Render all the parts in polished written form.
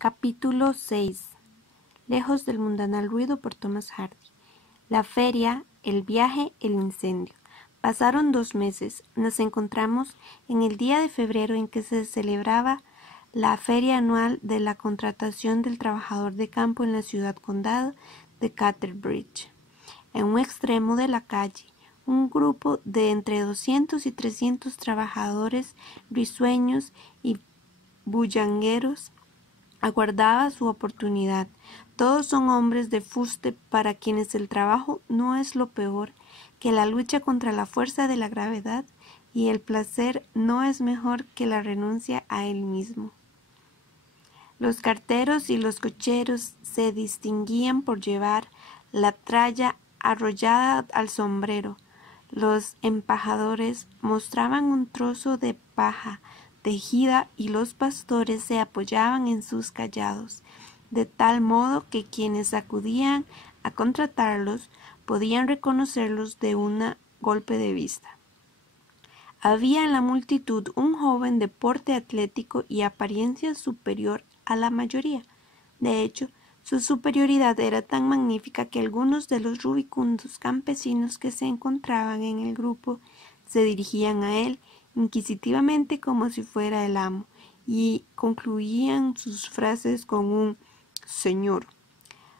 Capítulo 6. Lejos del mundanal ruido, por Thomas Hardy. La feria, el viaje, el incendio. Pasaron 2 meses. Nos encontramos en el día de febrero en que se celebraba la feria anual de la contratación del trabajador de campo en la ciudad-condado de Canterbury. En un extremo de la calle, un grupo de entre 200 y 300 trabajadores risueños y bullangueros aguardaba su oportunidad. Todos son hombres de fuste para quienes el trabajo no es lo peor que la lucha contra la fuerza de la gravedad, y el placer no es mejor que la renuncia a él mismo. Los carteros y los cocheros se distinguían por llevar la tralla arrollada al sombrero. Los empajadores mostraban un trozo de paja tejida y los pastores se apoyaban en sus callados, de tal modo que quienes acudían a contratarlos podían reconocerlos de un golpe de vista. Había en la multitud un joven de porte atlético y apariencia superior a la mayoría. De hecho, su superioridad era tan magnífica que algunos de los rubicundos campesinos que se encontraban en el grupo se dirigían a él inquisitivamente como si fuera el amo, y concluían sus frases con un «señor».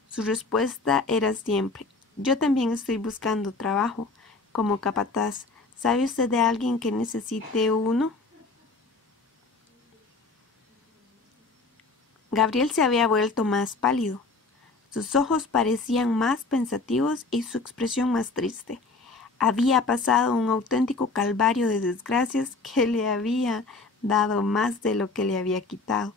Su respuesta era siempre: «Yo también estoy buscando trabajo, como capataz. ¿Sabe usted de alguien que necesite uno?» Gabriel se había vuelto más pálido. Sus ojos parecían más pensativos y su expresión más triste. Había pasado un auténtico calvario de desgracias que le había dado más de lo que le había quitado.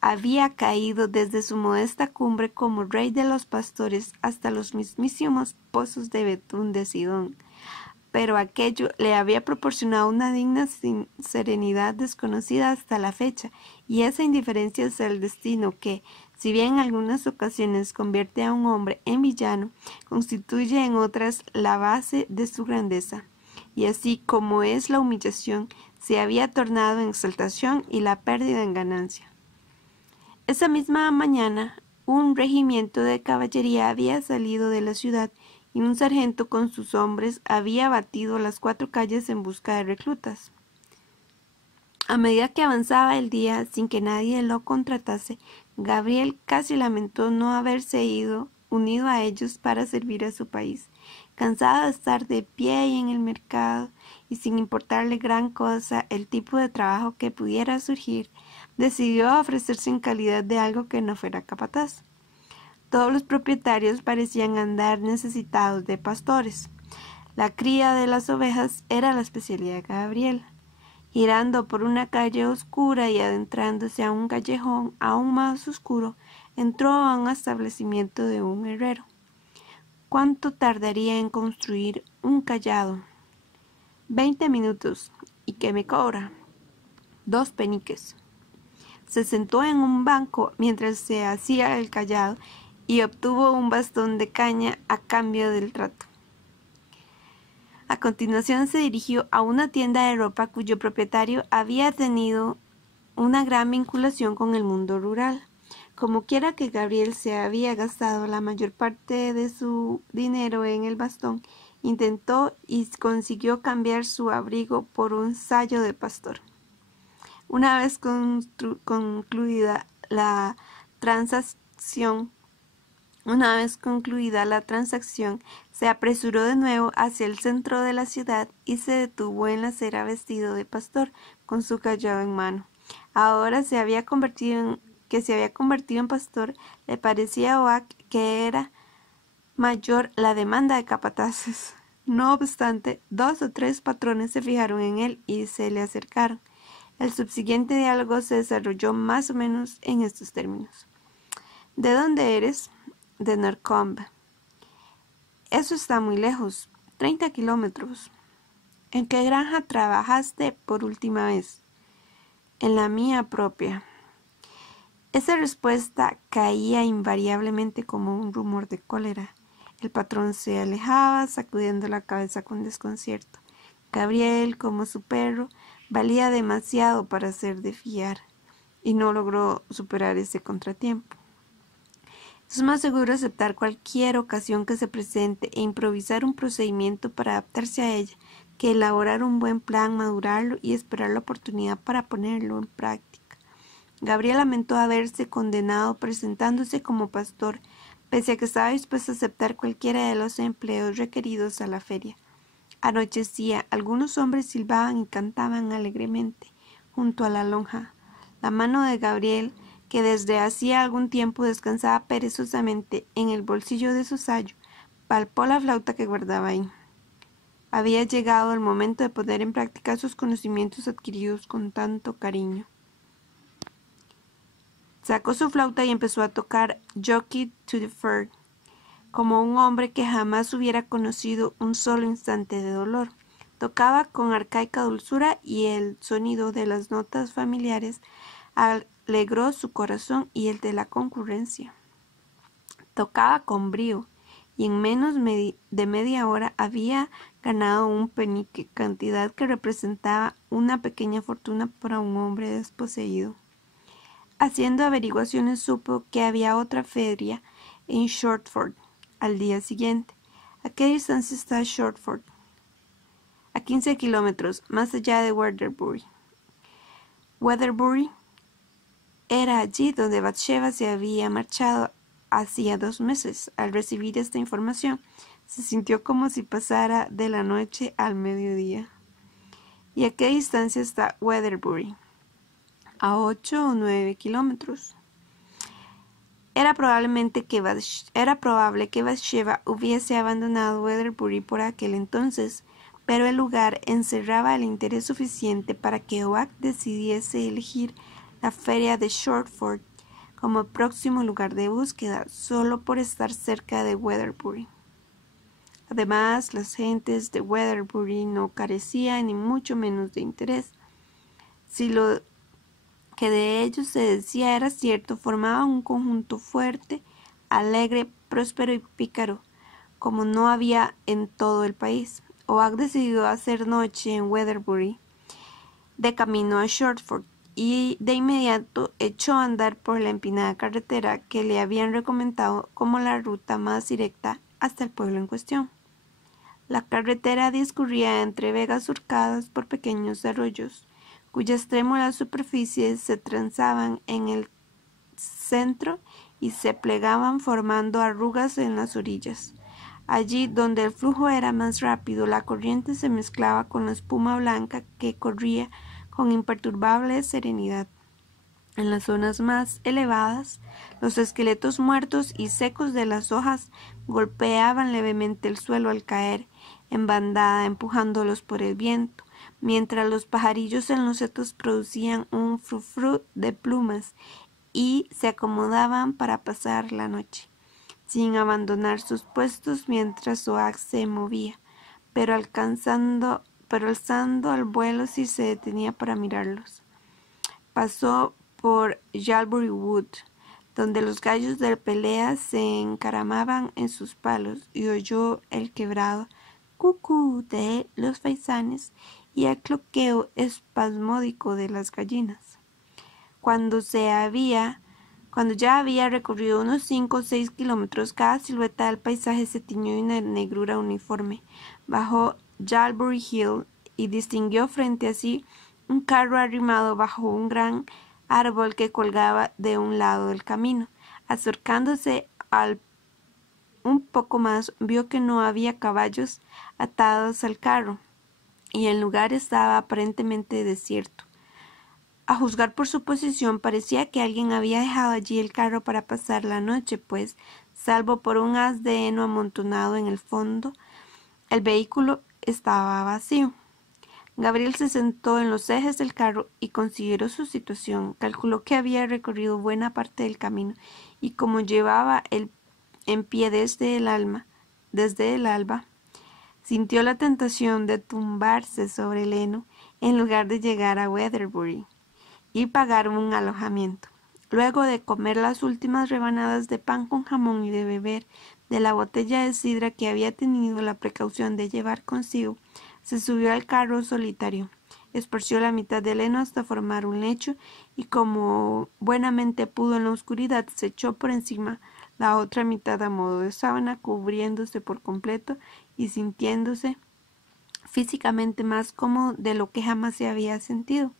Había caído desde su modesta cumbre como rey de los pastores hasta los mismísimos pozos de betún de Sidón. Pero aquello le había proporcionado una digna serenidad desconocida hasta la fecha, y esa indiferencia hacia el destino que, si bien en algunas ocasiones convierte a un hombre en villano, constituye en otras la base de su grandeza. Y así como es la humillación, se había tornado en exaltación y la pérdida en ganancia. Esa misma mañana, un regimiento de caballería había salido de la ciudad y un sargento con sus hombres había batido las 4 calles en busca de reclutas. A medida que avanzaba el día sin que nadie lo contratase, Gabriel casi lamentó no haberse unido a ellos para servir a su país. Cansado de estar de pie ahí en el mercado y sin importarle gran cosa el tipo de trabajo que pudiera surgir, decidió ofrecerse en calidad de algo que no fuera capataz. Todos los propietarios parecían andar necesitados de pastores. La cría de las ovejas era la especialidad de Gabriel. Girando por una calle oscura y adentrándose a un callejón aún más oscuro, entró a un establecimiento de un herrero. ¿Cuánto tardaría en construir un cayado? 20 minutos. ¿Y qué me cobra? 2 peniques. Se sentó en un banco mientras se hacía el cayado y obtuvo un bastón de caña a cambio del trato. A continuación se dirigió a una tienda de ropa cuyo propietario había tenido una gran vinculación con el mundo rural. Como quiera que Gabriel se había gastado la mayor parte de su dinero en el bastón, intentó y consiguió cambiar su abrigo por un sayo de pastor. Una vez concluida la transacción, se apresuró de nuevo hacia el centro de la ciudad y se detuvo en la acera vestido de pastor, con su cayado en mano. Ahora que se había convertido en pastor, le parecía a Oak que era mayor la demanda de capataces. No obstante, 2 o 3 patrones se fijaron en él y se le acercaron. El subsiguiente diálogo se desarrolló más o menos en estos términos. ¿De dónde eres? De Norcombe. Eso está muy lejos, 30 kilómetros. ¿En qué granja trabajaste por última vez? En la mía propia. Esa respuesta caía invariablemente como un rumor de cólera. El patrón se alejaba, sacudiendo la cabeza con desconcierto. Gabriel, como su perro, valía demasiado para ser de fiar. y no logró superar ese contratiempo. Es más seguro aceptar cualquier ocasión que se presente e improvisar un procedimiento para adaptarse a ella que elaborar un buen plan, madurarlo y esperar la oportunidad para ponerlo en práctica. Gabriel lamentó haberse condenado presentándose como pastor, pese a que estaba dispuesto a aceptar cualquiera de los empleos requeridos a la feria. Anochecía, algunos hombres silbaban y cantaban alegremente junto a la lonja. La mano de Gabriel, que desde hacía algún tiempo descansaba perezosamente en el bolsillo de su sayo, palpó la flauta que guardaba ahí. Había llegado el momento de poner en práctica sus conocimientos adquiridos con tanto cariño. Sacó su flauta y empezó a tocar Jockey to the Fair, como un hombre que jamás hubiera conocido un solo instante de dolor. Tocaba con arcaica dulzura y el sonido de las notas familiares alegró su corazón y el de la concurrencia. Tocaba con brío y en menos de media hora había ganado un penique, cantidad que representaba una pequeña fortuna para un hombre desposeído. Haciendo averiguaciones supo que había otra feria en Shortford al día siguiente. ¿A qué distancia está Shortford? A 15 kilómetros, más allá de Weatherbury. Weatherbury era allí donde Bathsheba se había marchado hacía 2 meses. Al recibir esta información, se sintió como si pasara de la noche al mediodía. ¿Y a qué distancia está Weatherbury? A 8 o 9 kilómetros. Era probable que Bathsheba hubiese abandonado Weatherbury por aquel entonces, pero el lugar encerraba el interés suficiente para que Oak decidiese elegir la feria de Shortford como próximo lugar de búsqueda, solo por estar cerca de Weatherbury. Además, las gentes de Weatherbury no carecían ni mucho menos de interés. Si lo que de ellos se decía era cierto, formaban un conjunto fuerte, alegre, próspero y pícaro, como no había en todo el país. Oak decidió hacer noche en Weatherbury, de camino a Shortford, y de inmediato echó a andar por la empinada carretera que le habían recomendado como la ruta más directa hasta el pueblo en cuestión. La carretera discurría entre vegas surcadas por pequeños arroyos, cuyas trémulas superficies se trenzaban en el centro y se plegaban formando arrugas en las orillas. Allí donde el flujo era más rápido, la corriente se mezclaba con la espuma blanca que corría con imperturbable serenidad. En las zonas más elevadas, los esqueletos muertos y secos de las hojas golpeaban levemente el suelo al caer, en bandada, empujándolos por el viento, mientras los pajarillos en los setos producían un frufru de plumas y se acomodaban para pasar la noche, sin abandonar sus puestos mientras Oak se movía, pero alzando al vuelo si se detenía para mirarlos. Pasó por Yalbury Wood, donde los gallos de pelea se encaramaban en sus palos, y oyó el quebrado cucú de los faisanes y el cloqueo espasmódico de las gallinas. Cuando ya había recorrido unos 5 o 6 kilómetros, cada silueta del paisaje se tiñó de una negrura uniforme. Bajó Yalbury Hill y distinguió frente a sí un carro arrimado bajo un gran árbol que colgaba de un lado del camino. Acercándose un poco más, vio que no había caballos atados al carro, y el lugar estaba aparentemente desierto. A juzgar por su posición, parecía que alguien había dejado allí el carro para pasar la noche, pues, salvo por un haz de heno amontonado en el fondo, el vehículo estaba vacío. Gabriel se sentó en los ejes del carro y consideró su situación. Calculó que había recorrido buena parte del camino, y como llevaba en pie desde el alba, sintió la tentación de tumbarse sobre el heno en lugar de llegar a Weatherbury y pagar un alojamiento. Luego de comer las últimas rebanadas de pan con jamón y de beber de la botella de sidra que había tenido la precaución de llevar consigo, se subió al carro solitario. esparció la mitad del heno hasta formar un lecho, y como buenamente pudo en la oscuridad, se echó por encima la otra mitad a modo de sábana, cubriéndose por completo y sintiéndose físicamente más cómodo de lo que jamás se había sentido.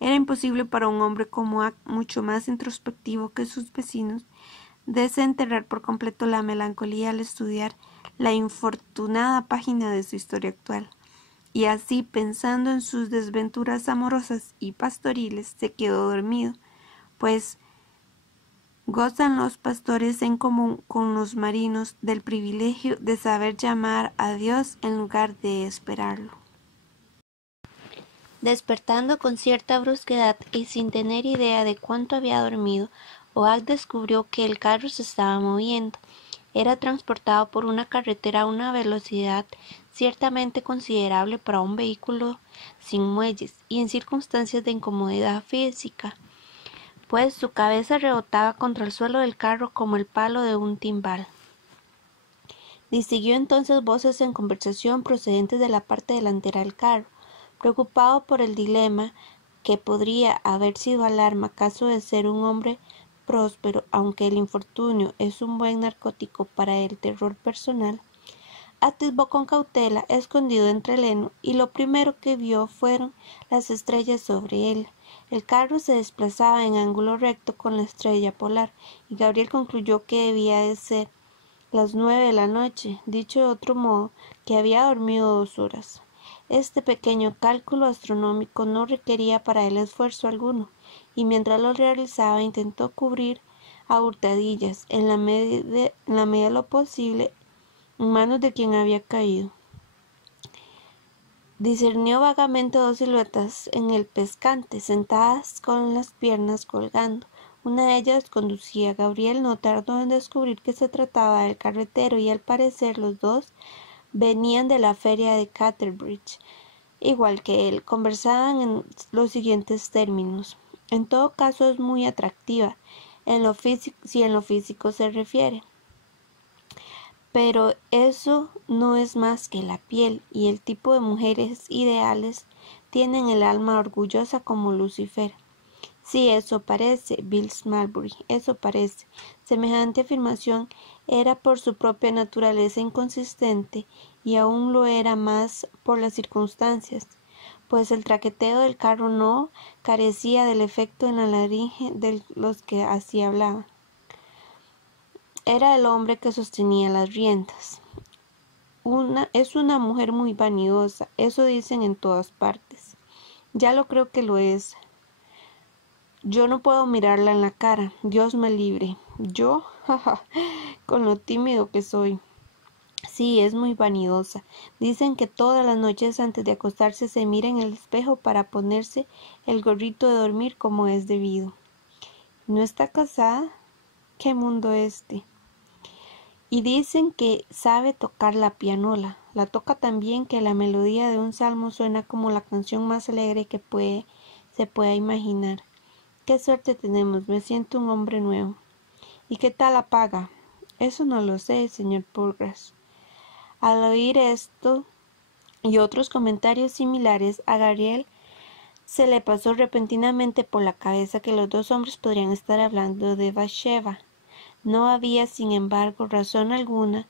Era imposible para un hombre como Ack, mucho más introspectivo que sus vecinos, desenterrar por completo la melancolía al estudiar la infortunada página de su historia actual. Y así, pensando en sus desventuras amorosas y pastoriles, se quedó dormido, pues gozan los pastores en común con los marinos del privilegio de saber llamar a Dios en lugar de esperarlo. Despertando con cierta brusquedad y sin tener idea de cuánto había dormido, Oak descubrió que el carro se estaba moviendo. Era transportado por una carretera a una velocidad ciertamente considerable para un vehículo sin muelles y en circunstancias de incomodidad física, pues su cabeza rebotaba contra el suelo del carro como el palo de un timbal. Distinguió entonces voces en conversación procedentes de la parte delantera del carro. Preocupado por el dilema que podría haber sido alarma caso de ser un hombre próspero, aunque el infortunio es un buen narcótico para el terror personal, atisbó con cautela, escondido entre el heno, y lo primero que vio fueron las estrellas sobre él. El carro se desplazaba en ángulo recto con la estrella polar, y Gabriel concluyó que debía de ser las 9 de la noche, dicho de otro modo, que había dormido 2 horas. Este pequeño cálculo astronómico no requería para él esfuerzo alguno, y mientras lo realizaba intentó cubrir a hurtadillas, en la medida de lo posible, en manos de quien había caído. Discernió vagamente 2 siluetas en el pescante, sentadas con las piernas colgando. Una de ellas conducía. Gabriel no tardó en descubrir que se trataba del carretero, y al parecer los dos venían de la feria de Caterbridge. Igual que él, conversaban en los siguientes términos: en todo caso es muy atractiva, si en lo físico se refiere. Pero eso no es más que la piel, y el tipo de mujeres ideales tienen el alma orgullosa como Lucifer. Sí, eso parece, Bills Marbury, eso parece. Semejante afirmación era por su propia naturaleza inconsistente, y aún lo era más por las circunstancias, pues el traqueteo del carro no carecía del efecto en la laringe de los que así hablaban. Era el hombre que sostenía las riendas. Es una mujer muy vanidosa, eso dicen en todas partes. Ya lo creo que lo es. Yo no puedo mirarla en la cara, Dios me libre. Yo, jaja, con lo tímido que soy. Sí, es muy vanidosa. Dicen que todas las noches antes de acostarse se mira en el espejo para ponerse el gorrito de dormir como es debido. ¿No está casada? ¿Qué mundo este? Y dicen que sabe tocar la pianola. La toca tan bien que la melodía de un salmo suena como la canción más alegre que se pueda imaginar. Qué suerte tenemos, me siento un hombre nuevo. ¿Y qué tal la paga? Eso no lo sé, señor Purgas. Al oír esto y otros comentarios similares, a Gabriel se le pasó repentinamente por la cabeza que los dos hombres podrían estar hablando de Bathsheba. No había, sin embargo, razón alguna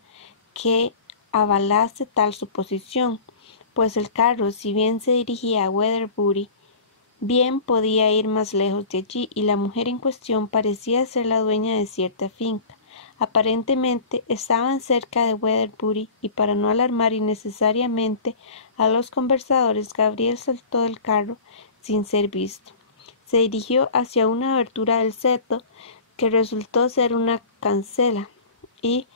que avalase tal suposición, pues el carro, si bien se dirigía a Weatherbury, bien podía ir más lejos de allí, y la mujer en cuestión parecía ser la dueña de cierta finca. Aparentemente estaban cerca de Weatherbury, y para no alarmar innecesariamente a los conversadores, Gabriel saltó del carro sin ser visto. Se dirigió hacia una abertura del seto, que resultó ser una cancela, y,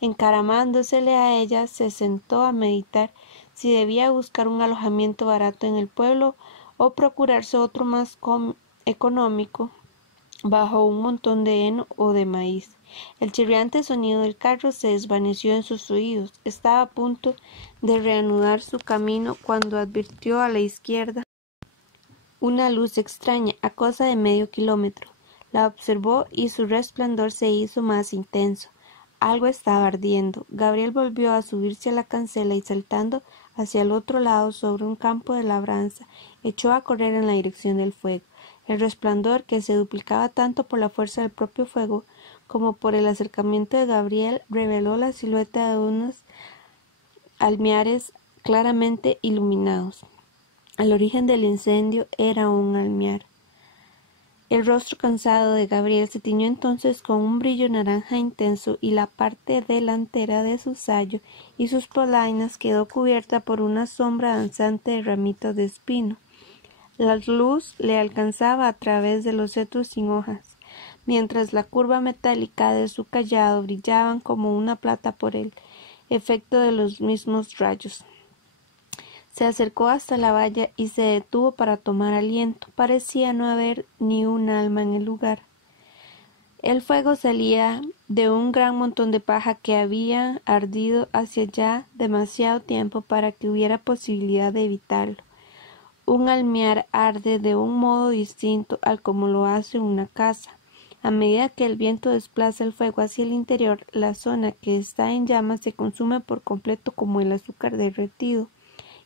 encaramándosele a ella, se sentó a meditar si debía buscar un alojamiento barato en el pueblo o procurarse otro más económico bajo un montón de heno o de maíz. El chirriante sonido del carro se desvaneció en sus oídos. Estaba a punto de reanudar su camino cuando advirtió a la izquierda una luz extraña a cosa de medio kilómetro. La observó y su resplandor se hizo más intenso. Algo estaba ardiendo. Gabriel volvió a subirse a la cancela y, saltando hacia el otro lado sobre un campo de labranza, echó a correr en la dirección del fuego. El resplandor, que se duplicaba tanto por la fuerza del propio fuego como por el acercamiento de Gabriel, reveló la silueta de unos almiares claramente iluminados. El origen del incendio era un almiar. El rostro cansado de Gabriel se tiñó entonces con un brillo naranja intenso y la parte delantera de su sayo y sus polainas quedó cubierta por una sombra danzante de ramitas de espino. La luz le alcanzaba a través de los cetros sin hojas, mientras la curva metálica de su cayado brillaban como una plata por el efecto de los mismos rayos. Se acercó hasta la valla y se detuvo para tomar aliento. Parecía no haber ni un alma en el lugar. El fuego salía de un gran montón de paja que había ardido hacia ya demasiado tiempo para que hubiera posibilidad de evitarlo. Un almiar arde de un modo distinto al como lo hace una casa. A medida que el viento desplaza el fuego hacia el interior, la zona que está en llamas se consume por completo como el azúcar derretido,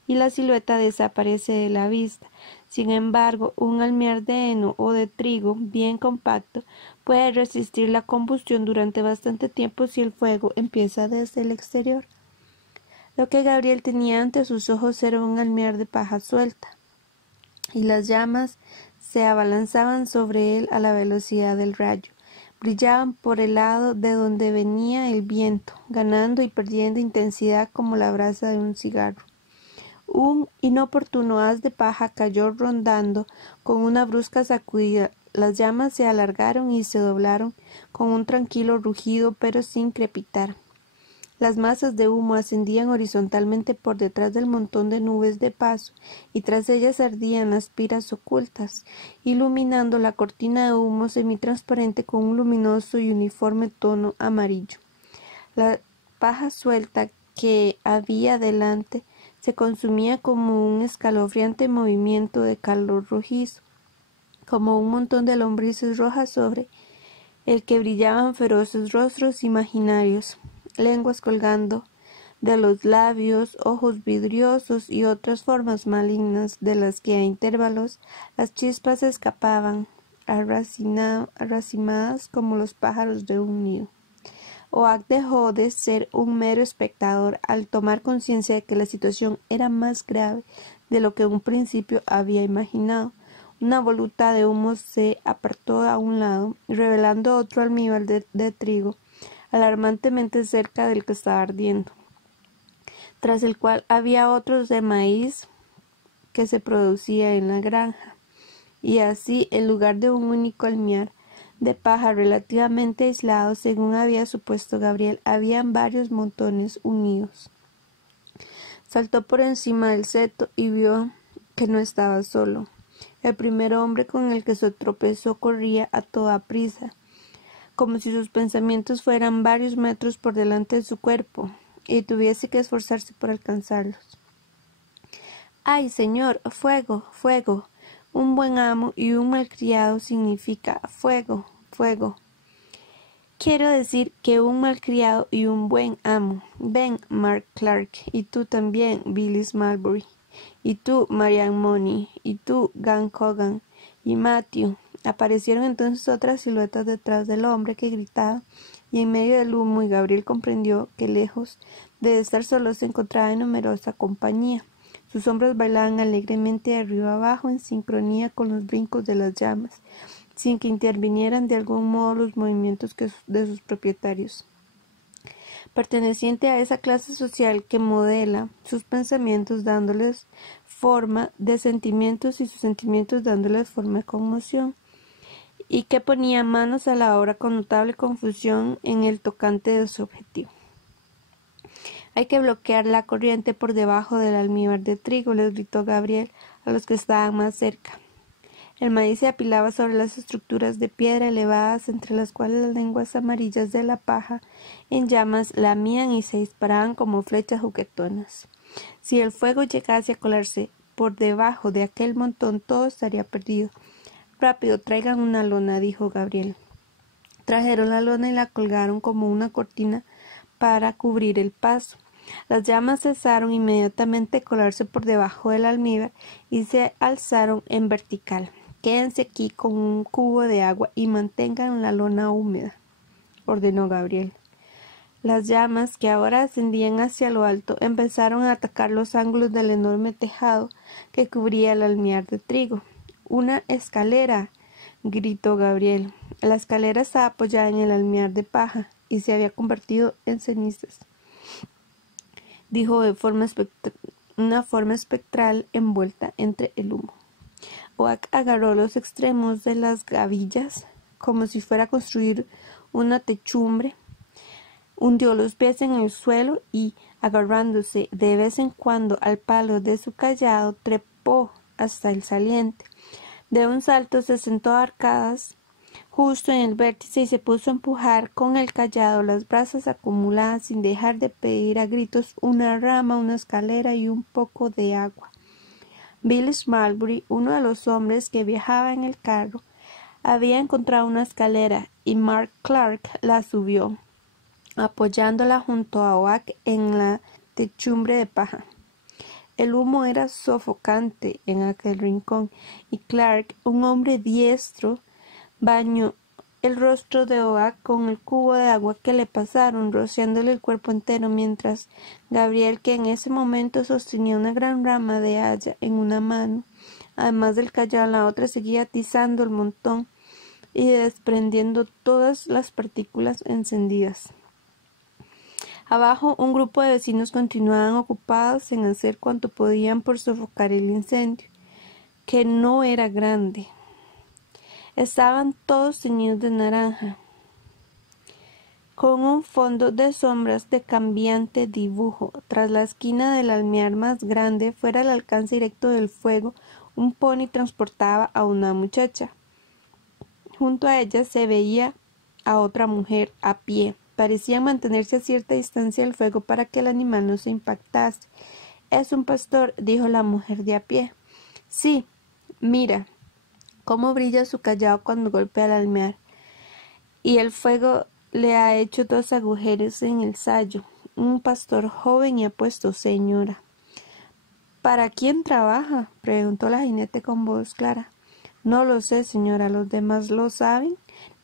y la silueta desaparece de la vista. Sin embargo, un almiar de heno o de trigo bien compacto puede resistir la combustión durante bastante tiempo si el fuego empieza desde el exterior. Lo que Gabriel tenía ante sus ojos era un almiar de paja suelta, y las llamas se abalanzaban sobre él a la velocidad del rayo. Brillaban por el lado de donde venía el viento, ganando y perdiendo intensidad como la brasa de un cigarro. Un inoportuno haz de paja cayó rondando con una brusca sacudida. Las llamas se alargaron y se doblaron con un tranquilo rugido, pero sin crepitar. Las masas de humo ascendían horizontalmente por detrás del montón de nubes de paso, y tras ellas ardían las piras ocultas, iluminando la cortina de humo semitransparente con un luminoso y uniforme tono amarillo. La paja suelta que había delante se consumía como un escalofriante movimiento de calor rojizo, como un montón de lombrices rojas sobre el que brillaban feroces rostros imaginarios, lenguas colgando de los labios, ojos vidriosos y otras formas malignas de las que a intervalos las chispas escapaban, arracimadas como los pájaros de un nido. Oak dejó de ser un mero espectador al tomar conciencia de que la situación era más grave de lo que en un principio había imaginado. Una voluta de humo se apartó a un lado, revelando otro almíbar de trigo, alarmantemente cerca del que estaba ardiendo, tras el cual había otros de maíz que se producía en la granja, y así, en lugar de un único almiar de paja relativamente aislado, según había supuesto Gabriel, habían varios montones unidos. Saltó por encima del seto y vio que no estaba solo. El primer hombre con el que se tropezó corría a toda prisa, como si sus pensamientos fueran varios metros por delante de su cuerpo, y tuviese que esforzarse por alcanzarlos. ¡Ay, señor! ¡Fuego! ¡Fuego! Un buen amo y un malcriado significa fuego, fuego. Quiero decir que un malcriado y un buen amo. Ven, Mark Clark, y tú también, Billis Marbury, y tú, Marian Money, y tú, Gan Cogan, y Matthew. Aparecieron entonces otras siluetas detrás del hombre que gritaba, y en medio del humo, y Gabriel comprendió que lejos de estar solo se encontraba en numerosa compañía. Sus hombros bailaban alegremente de arriba abajo en sincronía con los brincos de las llamas, sin que intervinieran de algún modo los movimientos de sus propietarios. Perteneciente a esa clase social que modela sus pensamientos dándoles forma de sentimientos y sus sentimientos dándoles forma de conmoción, y que ponía manos a la obra con notable confusión en el tocante de su objetivo. Hay que bloquear la corriente por debajo del almíbar de trigo, les gritó Gabriel a los que estaban más cerca. El maíz se apilaba sobre las estructuras de piedra elevadas, entre las cuales las lenguas amarillas de la paja en llamas lamían y se disparaban como flechas juguetonas. Si el fuego llegase a colarse por debajo de aquel montón, todo estaría perdido. Rápido, traigan una lona, dijo Gabriel. Trajeron la lona y la colgaron como una cortina para cubrir el paso. Las llamas cesaron inmediatamente de colarse por debajo del almíbar y se alzaron en vertical. Quédense aquí con un cubo de agua y mantengan la lona húmeda, ordenó Gabriel. Las llamas, que ahora ascendían hacia lo alto, empezaron a atacar los ángulos del enorme tejado que cubría el almiar de trigo. ¡Una escalera!, gritó Gabriel. La escalera estaba apoyada en el almiar de paja y se había convertido en cenizas, dijo de una forma espectral envuelta entre el humo. Oak agarró los extremos de las gavillas como si fuera a construir una techumbre, hundió los pies en el suelo y, agarrándose de vez en cuando al palo de su cayado, trepó hasta el saliente. De un salto se sentó a arcadas justo en el vértice y se puso a empujar con el cayado las brasas acumuladas sin dejar de pedir a gritos una rama, una escalera y un poco de agua. Bill Smallbury, uno de los hombres que viajaba en el carro, había encontrado una escalera y Mark Clark la subió, apoyándola junto a Oak en la techumbre de paja. El humo era sofocante en aquel rincón y Clark, un hombre diestro, bañó el rostro de Oak con el cubo de agua que le pasaron, rociándole el cuerpo entero, mientras Gabriel, que en ese momento sostenía una gran rama de haya en una mano, además del cayado en la otra, seguía atizando el montón y desprendiendo todas las partículas encendidas. Abajo, un grupo de vecinos continuaban ocupados en hacer cuanto podían por sofocar el incendio, que no era grande. Estaban todos teñidos de naranja, con un fondo de sombras de cambiante dibujo. Tras la esquina del almiar más grande, fuera al alcance directo del fuego, un pony transportaba a una muchacha. Junto a ella se veía a otra mujer a pie. Parecían mantenerse a cierta distancia del fuego para que el animal no se impactase. —¿Es un pastor? —dijo la mujer de a pie. —Sí, mira cómo brilla su cayado cuando golpea el almiar. Y el fuego le ha hecho 2 agujeros en el sayo. Un pastor joven y apuesto, señora. —¿Para quién trabaja? —preguntó la jinete con voz clara. —No lo sé, señora. ¿Los demás lo saben?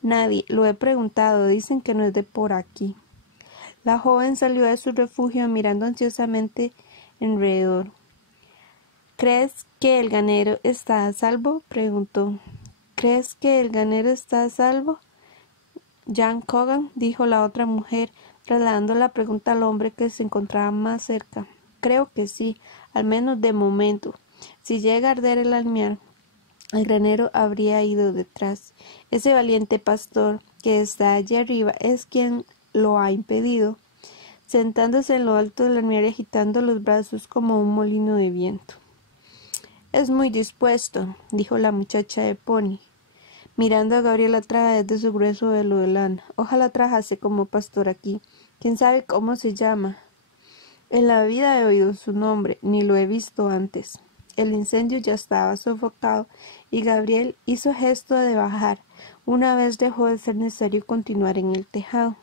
—Nadie. Lo he preguntado. Dicen que no es de por aquí. La joven salió de su refugio mirando ansiosamente alrededor. —¿Crees que el granero está a salvo? —preguntó. —¿Crees que el granero está a salvo? —Jan Cogan —dijo la otra mujer, trasladando la pregunta al hombre que se encontraba más cerca—. Creo que sí, al menos de momento. Si llega a arder el almiar, el granero habría ido detrás. Ese valiente pastor que está allí arriba es quien lo ha impedido, sentándose en lo alto del almiar y agitando los brazos como un molino de viento. —Es muy dispuesto —dijo la muchacha de pony, mirando a Gabriel a través de su grueso velo de lana. —Ojalá trabajase como pastor aquí. ¿Quién sabe cómo se llama? En la vida he oído su nombre, ni lo he visto antes. El incendio ya estaba sofocado y Gabriel hizo gesto de bajar. Una vez dejó de ser necesario continuar en el tejado.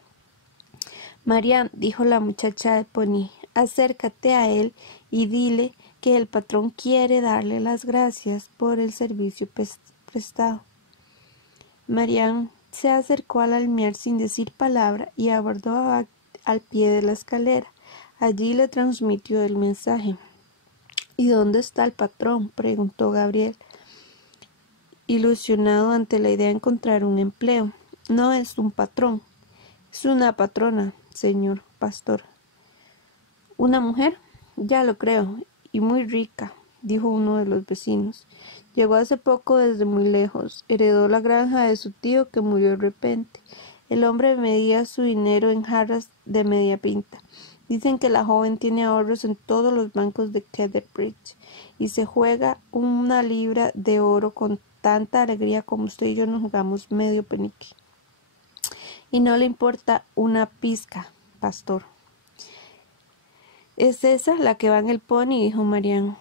—Marian —dijo la muchacha de pony—, acércate a él y dile que el patrón quiere darle las gracias por el servicio prestado. Marian se acercó al almiar sin decir palabra y abordó al pie de la escalera. Allí le transmitió el mensaje. —¿Y dónde está el patrón? —preguntó Gabriel, ilusionado ante la idea de encontrar un empleo. —No es un patrón, es una patrona, señor pastor. —¿Una mujer? —Ya lo creo, y muy rica —dijo uno de los vecinos. Llegó hace poco desde muy lejos. Heredó la granja de su tío, que murió de repente. El hombre medía su dinero en jarras de media pinta. Dicen que la joven tiene ahorros en todos los bancos de Kedebridge y se juega 1 libra de oro con tanta alegría como usted y yo nos jugamos medio penique. Y no le importa una pizca, pastor. —¿Es esa la que va en el pony? —dijo Marian—.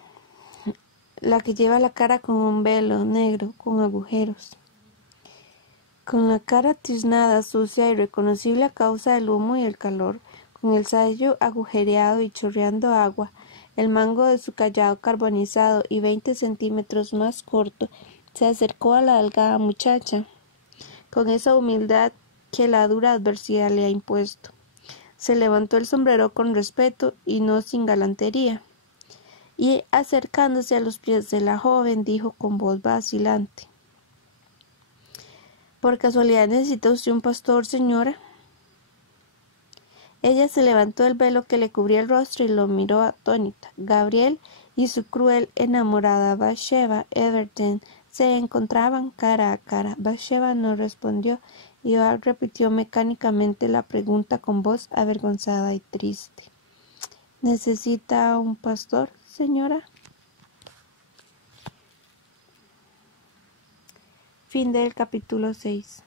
La que lleva la cara con un velo negro con agujeros. Con la cara tiznada, sucia y reconocible a causa del humo y el calor, con el sayo agujereado y chorreando agua, el mango de su cayado carbonizado y 20 centímetros más corto, se acercó a la delgada muchacha, con esa humildad que la dura adversidad le ha impuesto. Se levantó el sombrero con respeto y no sin galantería, y acercándose a los pies de la joven, dijo con voz vacilante: ¿Por casualidad necesita usted un pastor, señora? Ella se levantó el velo que le cubría el rostro y lo miró atónita. Gabriel y su cruel enamorada Bathsheba Everton se encontraban cara a cara. Bathsheba no respondió y Joab repitió mecánicamente la pregunta con voz avergonzada y triste. ¿Necesita un pastor, señora? Fin del capítulo 6.